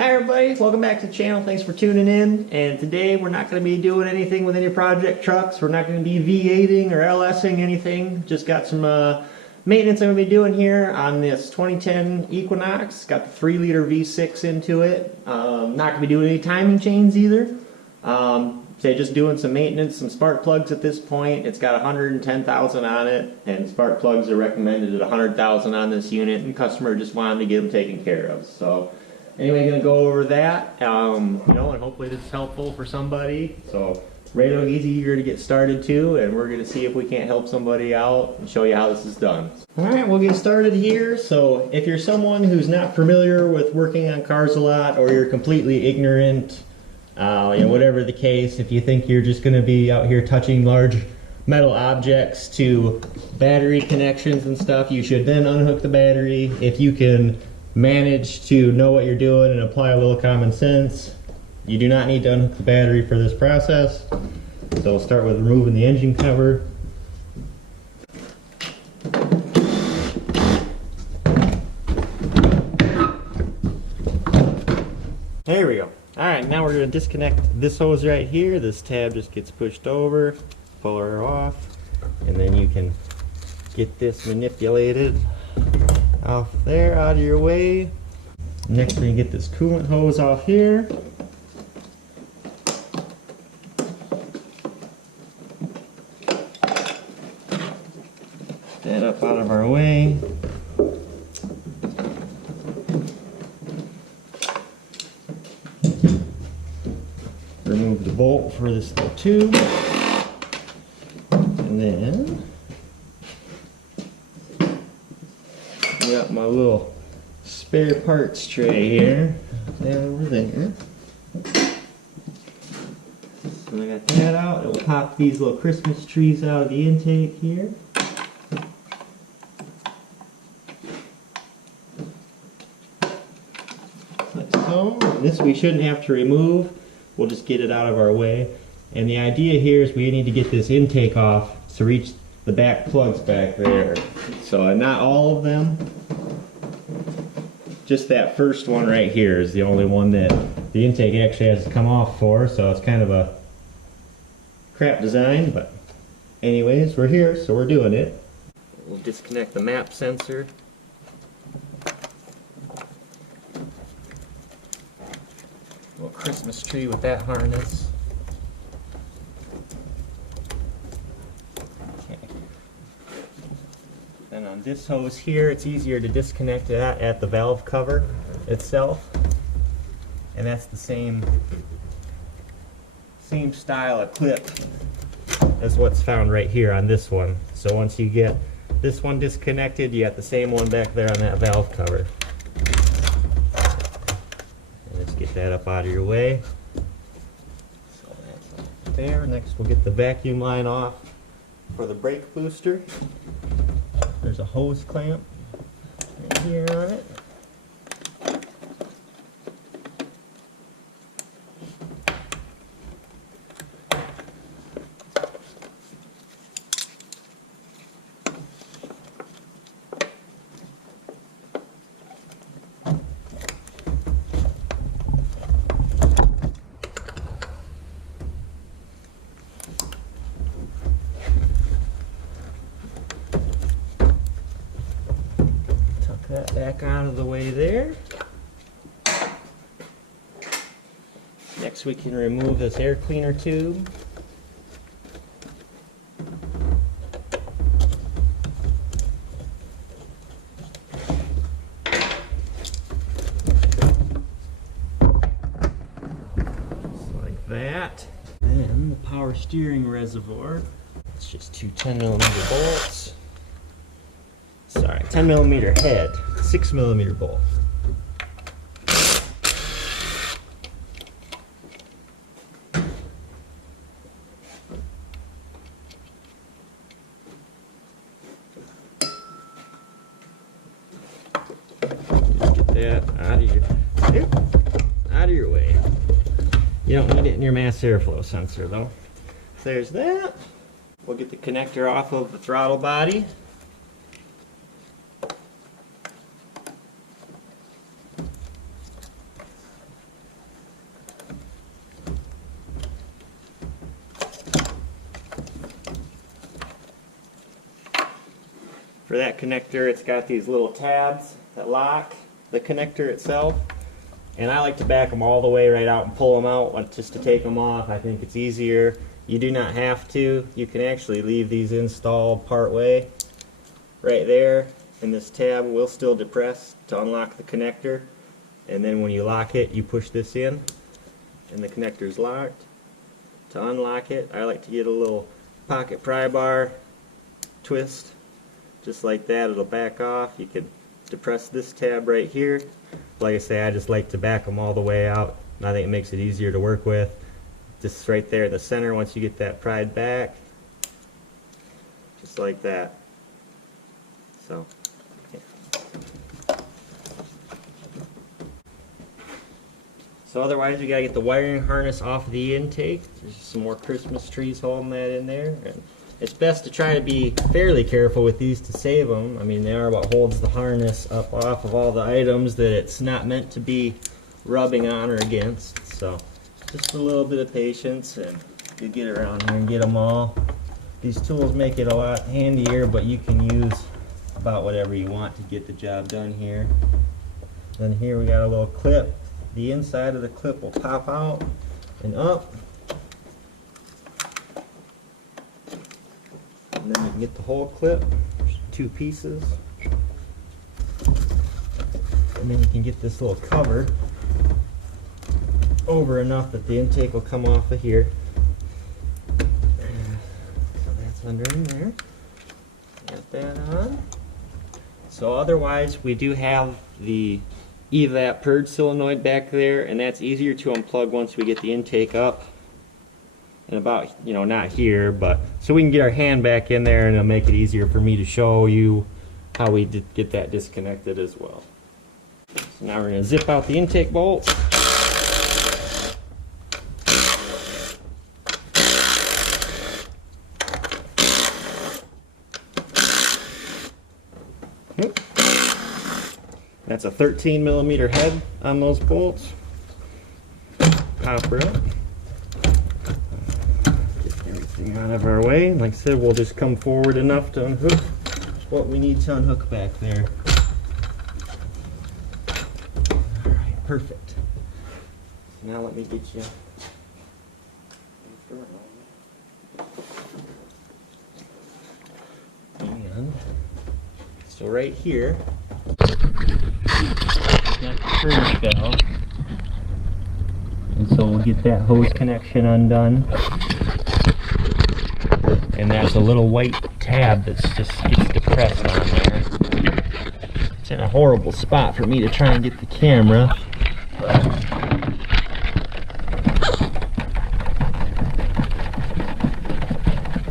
Hi everybody, welcome back to the channel. Thanks for tuning in. And today we're not going to be doing anything with any project trucks. We're not going to be V8ing or LSing anything. Just got some maintenance I'm going to be doing here on this 2010 Equinox. Got the 3-liter V6 into it. Not going to be doing any timing chains either. So just doing some maintenance, some spark plugs at this point. It's got 110,000 on it, and spark plugs are recommended at 100,000 on this unit, and customer just wanted to get them taken care of. So anyway, gonna go over that, and hopefully this is helpful for somebody. So radio is easier to get started too, and we're gonna see if we can't help somebody out and show you how this is done. All right, we'll get started here. So if you're someone who's not familiar with working on cars a lot, or you're completely ignorant, whatever the case, if you think you're just gonna be out here touching large metal objects to battery connections and stuff, you should then unhook the battery. If you can manage to know what you're doing and apply a little common sense, you do not need to unhook the battery for this process. So we'll start with removing the engine cover. There we go. Alright, now we're going to disconnect this hose right here. This tab just gets pushed over, pull her off, and then you can get this manipulated off there, out of your way. Next we can get this coolant hose off here. That up out of our way. Remove the bolt for this little tube. And then got my little spare parts tray here, down over there. So I got that out. It will pop these little Christmas trees out of the intake here. Like so. This we shouldn't have to remove. We'll just get it out of our way. And the idea here is we need to get this intake off to reach the back plugs back there. So not all of them. Just that first one right here is the only one that the intake actually has to come off for, so it's kind of a crap design, but anyways, we're here, so we're doing it. We'll disconnect the map sensor. Little Christmas tree with that harness. And on this hose here, it's easier to disconnect that at the valve cover itself. And that's the same style of clip as what's found right here on this one. So once you get this one disconnected, you got the same one back there on that valve cover. And let's get that up out of your way. So that's there. Next we'll get the vacuum line off for the brake booster. There's a hose clamp right here on it. That back out of the way there. Next we can remove this air cleaner tube. Just like that. Then the power steering reservoir. It's just two 10mm bolts. Sorry, 10mm head, 6mm bolt. Just get that out of your way. You don't need it in your mass airflow sensor though. So there's that. We'll get the connector off of the throttle body. For that connector, it's got these little tabs that lock the connector itself. And I like to back them all the way right out and pull them out just to take them off. I think it's easier. You do not have to. You can actually leave these installed part way right there, and this tab will still depress to unlock the connector. And then when you lock it, you push this in and the connector is locked. To unlock it, I like to get a little pocket pry bar twist, just like that. It'll back off. You can depress this tab right here. Like I say, I just like to back them all the way out. I think it makes it easier to work with. Just right there in the center, once you get that pried back, just like that. So, yeah. So otherwise, we gotta get the wiring harness off of the intake. There's some more Christmas trees holding that in there. And it's best to try to be fairly careful with these to save them. I mean, they are what holds the harness up off of all the items that it's not meant to be rubbing on or against. So just a little bit of patience and you get around here and get them all. These tools make it a lot handier, but you can use about whatever you want to get the job done here. Then here we got a little clip. The inside of the clip will pop out and up. And then you can get the whole clip. There's 2 pieces. And then you can get this little cover over enough that the intake will come off of here. So that's under in there. Got that on. So otherwise, we do have the evap purge solenoid back there, and that's easier to unplug once we get the intake up. And about, you know, not here, but so we can get our hand back in there and it'll make it easier for me to show you how we did get that disconnected as well. So now we're going to zip out the intake bolt. That's a 13mm head on those bolts. Pop her up. Get everything out of our way. Like I said, we'll just come forward enough to unhook what we need to unhook back there. Alright, perfect. Now let me get you. And so right here, got the purge valve, and so we'll get that hose connection undone, and that's a little white tab that's just gets depressed on there. It's in a horrible spot for me to try and get the camera.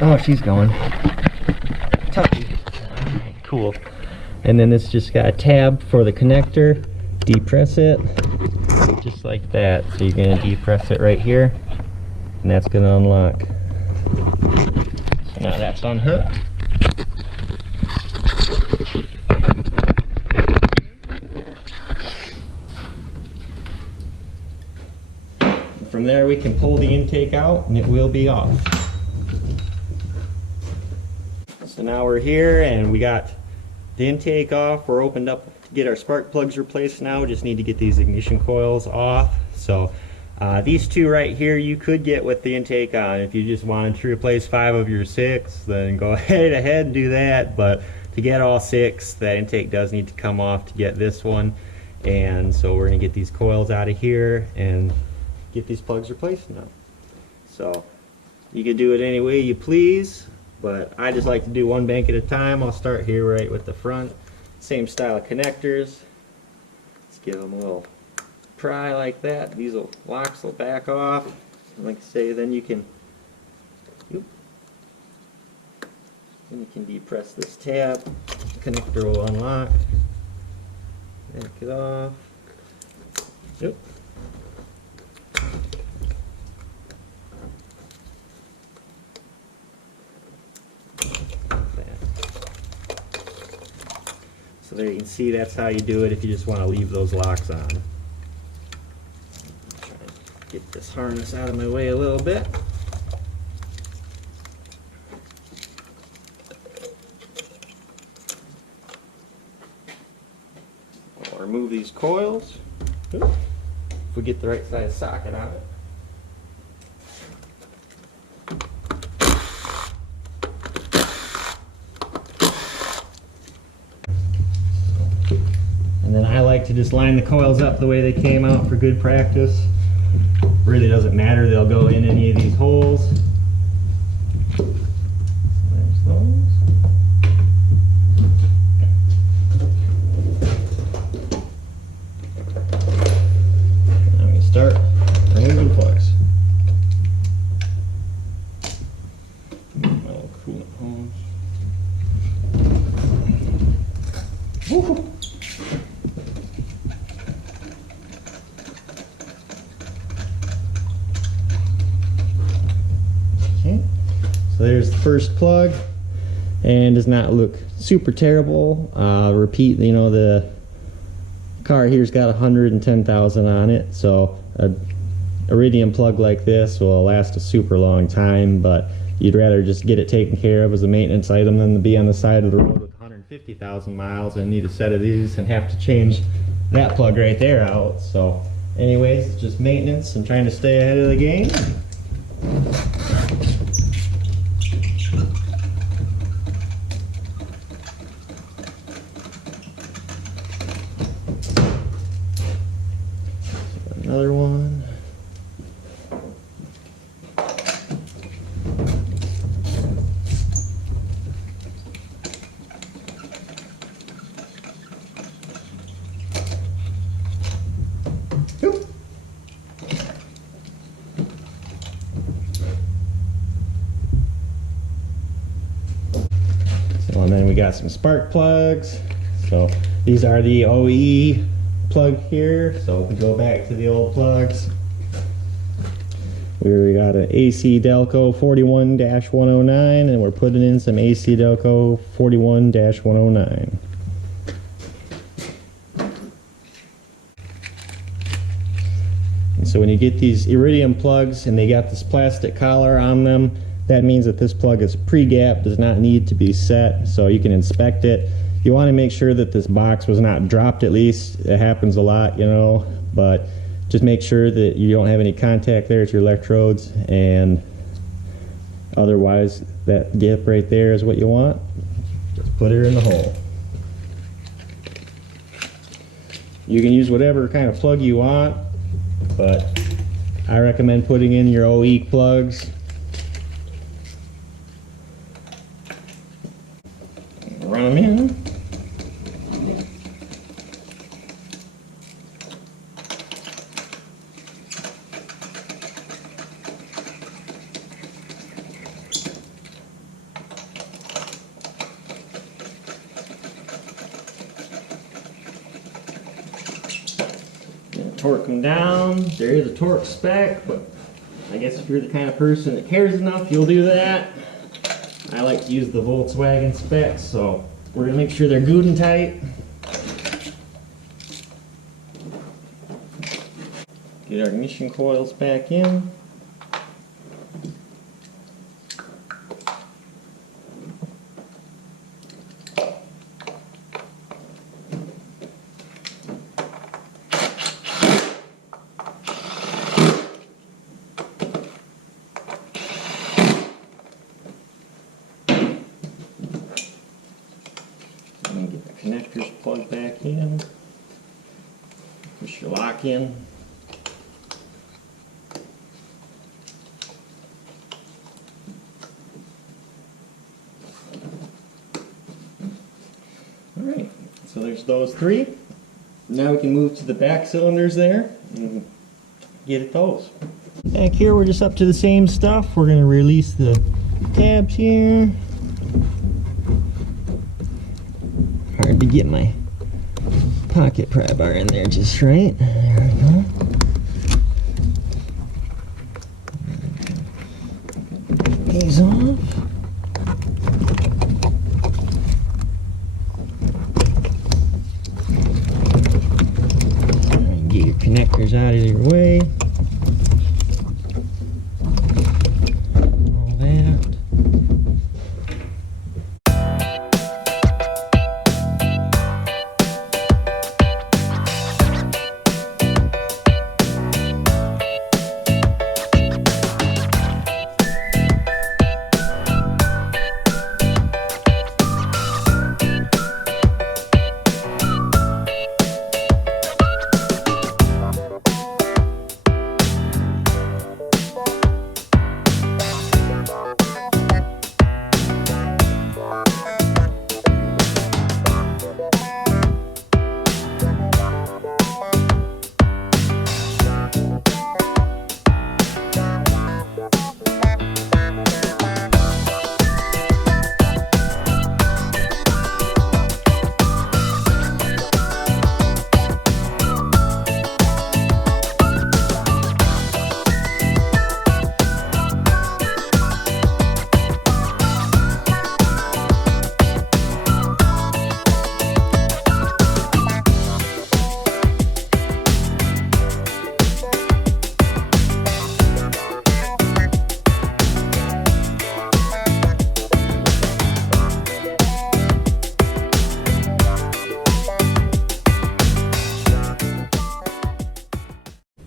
Oh, she's going. Tucky. Alright, cool. And then it's just got a tab for the connector. Depress it, just like that. So you're going to depress it right here, and that's going to unlock. So now that's unhooked. From there we can pull the intake out and it will be off. So now we're here and we got the intake off. We're opened up to get our spark plugs replaced now. We just need to get these ignition coils off. So these 2 right here you could get with the intake on. If you just wanted to replace 5 of your 6, then go ahead and do that. But to get all 6, that intake does need to come off to get this one. And so we're going to get these coils out of here and get these plugs replaced now. So you can do it any way you please, but I just like to do one bank at a time. I'll start here right with the front. Same style of connectors. Let's give them a little pry like that. These locks will back off. And like I say, then you can depress this tab. The connector will unlock. Back it off. Yep. So there you can see that's how you do it if you just want to leave those locks on. Try and get this harness out of my way a little bit. coils. If we get the right size socket on it. And then I like to just line the coils up the way they came out for good practice. Really doesn't matter, they'll go in any of these holes. There's those. Now we start removing plugs. My little coolant hose. Woo-hoo. So there's the first plug, and does not look super terrible. Repeat, you know, the car here's got 110,000 on it, so a iridium plug like this will last a super long time, but you'd rather just get it taken care of as a maintenance item than to be on the side of the road with 150,000 miles and need a set of these and have to change that plug right there out. So anyways, it's just maintenance and trying to stay ahead of the game. Another one. Oop. So, and then we got some spark plugs. So these are the OE plug here. So if we go back to the old plugs, we got an AC Delco 41-109, and we're putting in some AC Delco 41-109. And so when you get these iridium plugs and they got this plastic collar on them, that means that this plug is pre-gap, does not need to be set, so you can inspect it. You want to make sure that this box was not dropped, at least. It happens a lot, you know, but just make sure that you don't have any contact there at your electrodes, and otherwise that gap right there is what you want. Just put her in the hole. You can use whatever kind of plug you want, but I recommend putting in your OE plugs. Run them in. Torque them down. There is a torque spec, but I guess if you're the kind of person that cares enough, you'll do that. I like to use the Volkswagen specs, so we're gonna make sure they're good and tight. Get our ignition coils back in. And get the connectors plugged back in. Push your lock in. Alright, so there's those three. Now we can move to the back cylinders there and get at those. Back here we're just up to the same stuff. We're going to release the tabs here. Hard to get my pocket pry bar in there just right. There we go. Get these off. And get your connectors out of your way. All that.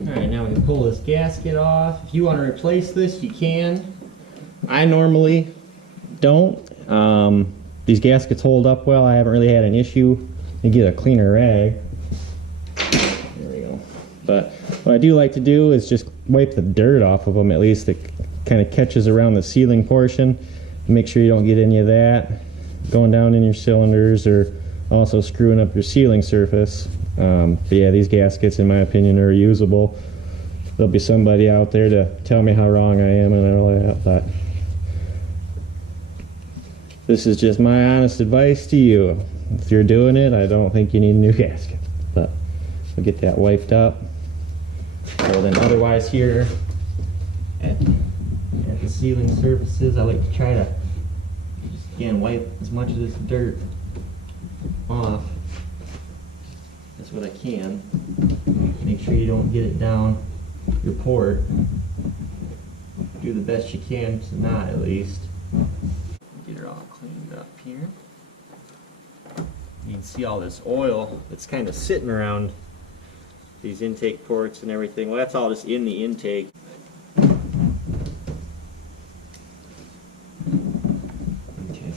Alright, now we can pull this gasket off. If you want to replace this, you can. I normally don't. These gaskets hold up well. I haven't really had an issue. You get a cleaner rag. There we go. But what I do like to do is just wipe the dirt off of them. At least it kind of catches around the sealing portion. Make sure you don't get any of that going down in your cylinders or also screwing up your sealing surface. But yeah, these gaskets, in my opinion, are reusable. There'll be somebody out there to tell me how wrong I am and all that, but this is just my honest advice to you. If you're doing it, I don't think you need a new gasket. But we'll get that wiped up. So then otherwise here at the sealing surfaces, I like to try to just, again, wipe as much of this dirt off as what I can. Make sure you don't get it down your port. Do the best you can to not, at least. Get her all cleaned up here. You can see all this oil that's kind of sitting around these intake ports and everything. Well, that's all just in the intake. Okay.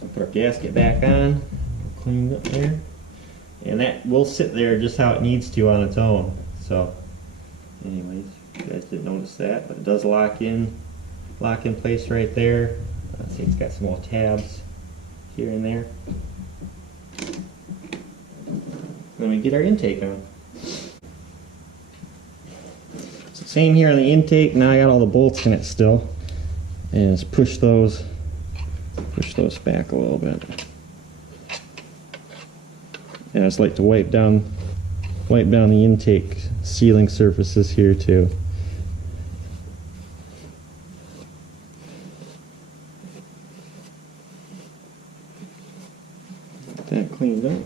So put our gasket back on, cleaned up there. And that will sit there just how it needs to on its own. So, anyways, you guys didn't notice that, but it does lock in place right there. See, it's got some little tabs here and there. Then we get our intake on. So same here on the intake. Now I got all the bolts in it still, and just push those back a little bit. And I just like to wipe down the intake sealing surfaces here too. Get that cleaned up.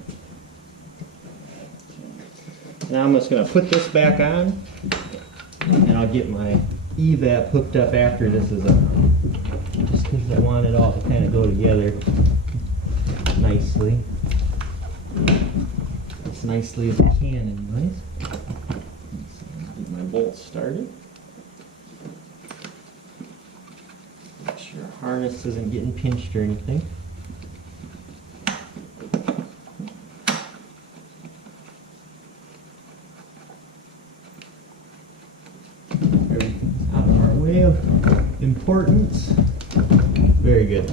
Now I'm just going to put this back on, and I'll get my evap hooked up after this is up. Just because I want it all to kind of go together nicely. As nicely as I can, anyways. So get my bolts started. Make sure our harness isn't getting pinched or anything. Everything's out of our way of importance. Very good.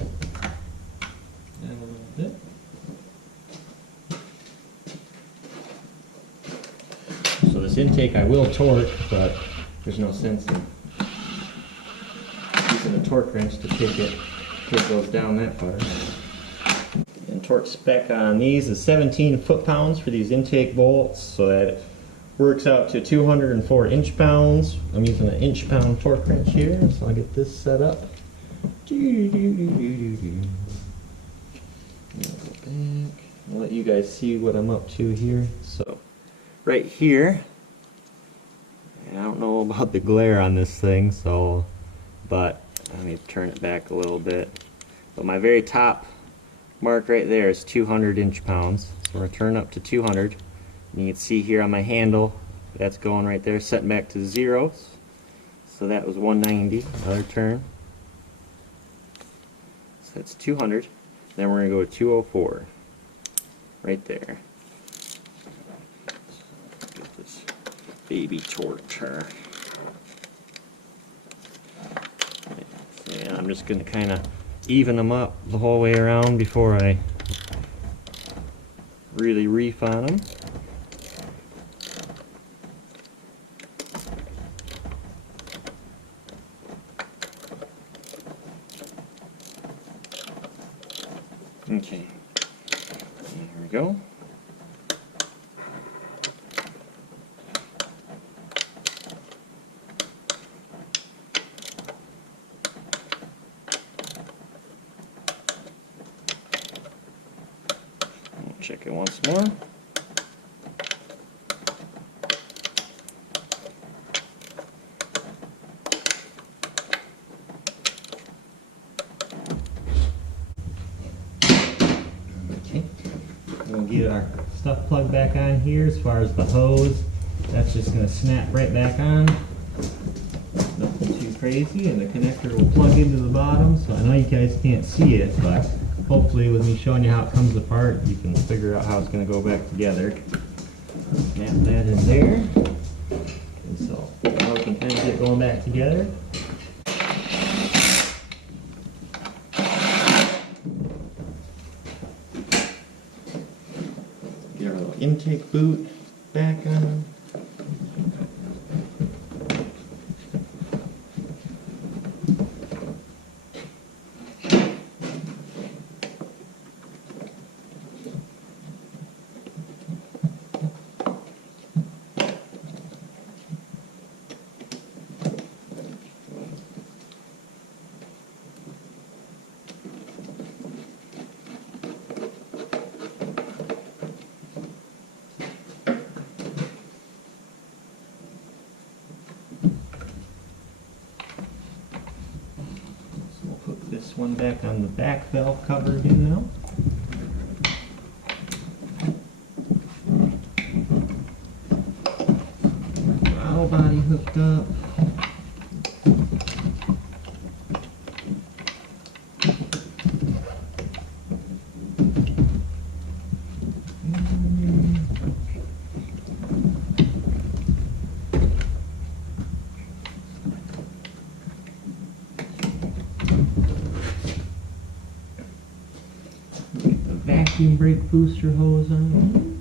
Add a little bit. So this intake I will torque, but there's no sense in using a torque wrench to take those down that far. And torque spec on these is 17 foot-pounds for these intake bolts, so that works out to 204 inch-pounds. I'm using an inch-pound torque wrench here, so I'll get this set up. I'll let you guys see what I'm up to here. So right here, I don't know about the glare on this thing, but let me turn it back a little bit. But my very top mark right there is 200 inch-pounds. So we're going to turn up to 200. And you can see here on my handle, that's going right there, setting back to 0. So that was 190, another turn. So that's 200. Then we're going to go to 204, right there. Get this baby torture. And I'm just going to kind of even them up the whole way around before I really reef on them. Okay, there we go. We'll check it once more. We'll get our stuff plugged back on here. As far as the hose, that's just going to snap right back on. Nothing too crazy, and the connector will plug into the bottom. So I know you guys can't see it, but hopefully with me showing you how it comes apart, you can figure out how it's going to go back together. Snap that in there. And so now we can kind of get it going back together. Get our little intake boot back on. This one back on the back valve cover again now. Throttle body hooked up. Vacuum brake booster hose on.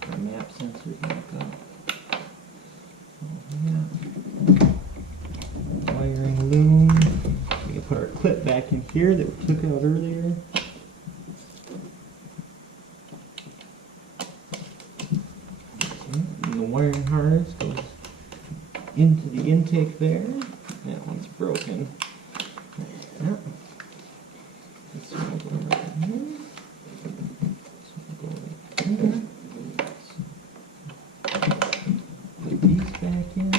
Put our map sensor back up. Wiring loom. We can put our clip back in here that we took out earlier. And the wiring harness goes into the intake there. That one's broken. Yep. This one will go right in here. This one will go right there. Put these back in.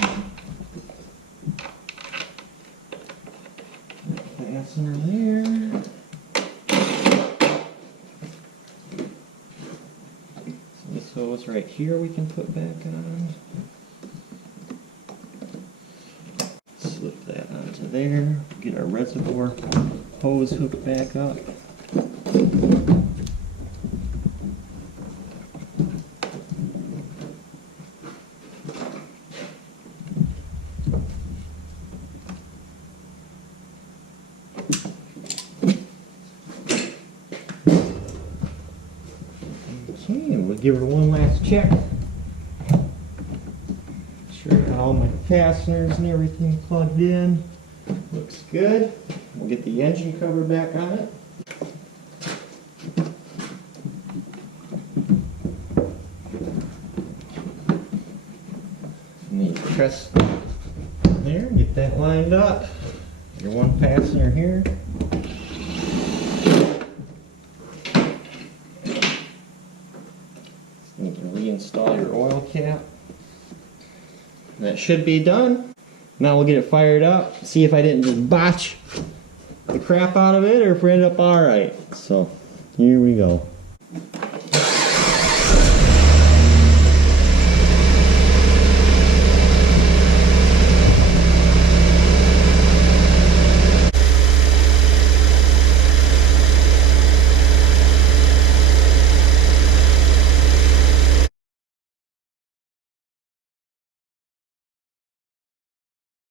Fastener there. So this hose right here we can put back on. Slip that onto there. Get our reservoir hose hooked back up. Okay, we'll give her one last check. Sure got all my fasteners and everything plugged in. Looks good. We'll get the engine cover back on it. And then you press there, get that lined up. Your one fastener here. You can reinstall your oil cap. And that should be done. Now we'll get it fired up, see if I didn't just botch the crap out of it or if we end up alright. So, here we go.